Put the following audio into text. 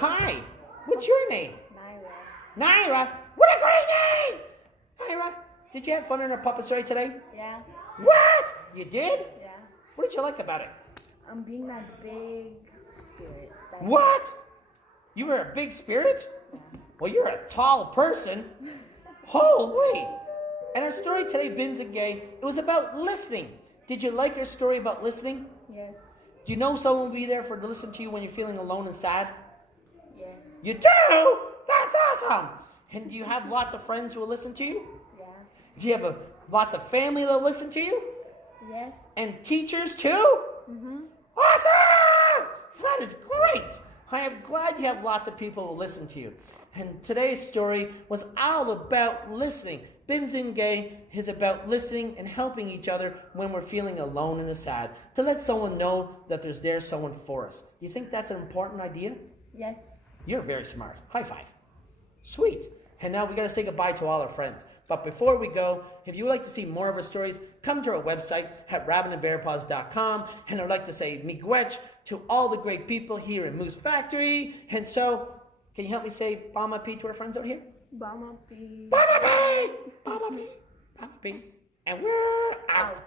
Hi. What's your name? Nyra. Nyra. What a great name! Nyra, did you have fun in our puppet story today? Yeah. What? You did? Yeah. What did you like about it? I'm being that big spirit. What? You were a big spirit? Yeah. Well, you're a tall person. Holy! And our story today, Bizindaage, it was about listening. Did you like your story about listening? Yes. Do you know someone will be there to listen to you when you're feeling alone and sad? Yes. You do? That's awesome! And do you have lots of friends who will listen to you? Yeah. Do you have lots of family that will listen to you? Yes. And teachers too? Mm-hmm. Awesome! That is great! I am glad you have lots of people who listen to you. And today's story was all about listening. Bizindaage is about listening and helping each other when we're feeling alone and sad. To let someone know that there's someone for us. Do you think that's an important idea? Yes. You're very smart. High five. Sweet. And now we got to say goodbye to all our friends. But before we go, if you would like to see more of our stories, come to our website at rabbitandbearpaws.com. And I'd like to say miigwech to all the great people here in Moose Factory. And so, can you help me say Bama P to our friends out here? Bama P. Bama P! Bama P! Bama P! And we're out.